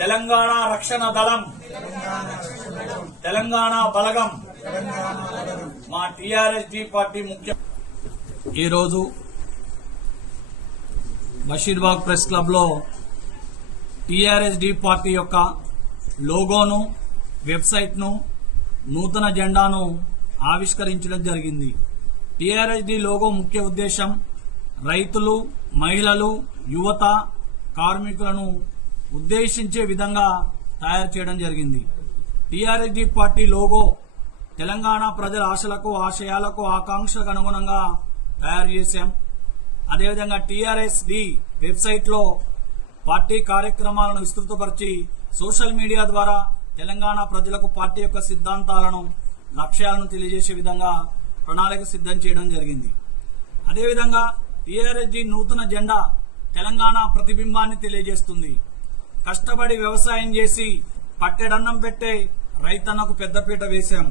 తెలంగాణ రక్షణ దళం. తెలంగాణ బలగం. మా టిఆర్ఎస్డి పార్టీ ముఖ్య. ఈరోజు బషీర్బాగ్ ప్రెస్ క్లబ్లో టిఆర్ఎస్డి పార్టీ యొక్క లోగోను వెబ్సైట్ను నూతన జెండాను ఆవిష్కరించడం జరిగింది. టిఆర్ఎస్డి లోగో ముఖ్య ఉద్దేశం రైతులు మహిళలు యువత కార్మికులను ఉద్దేశించే విధంగా తయారు చేయడం జరిగింది. టీఆర్ఎస్డి పార్టీ లోగో తెలంగాణ ప్రజల ఆశలకు ఆశయాలకు ఆకాంక్షలకు అనుగుణంగా తయారు చేశాం. అదేవిధంగా టిఆర్ఎస్ డి పార్టీ కార్యక్రమాలను విస్తృతపరిచి సోషల్ మీడియా ద్వారా తెలంగాణ ప్రజలకు పార్టీ యొక్క సిద్ధాంతాలను లక్ష్యాలను తెలియజేసే విధంగా ప్రణాళిక సిద్ధం చేయడం జరిగింది. అదేవిధంగా టిఆర్ఎస్జి నూతన జెండా తెలంగాణ ప్రతిబింబాన్ని తెలియజేస్తుంది. కష్టపడి వ్యవసాయం చేసి పట్టెడన్నం పెట్టే రైతన్నకు పెద్దపీట వేశాం.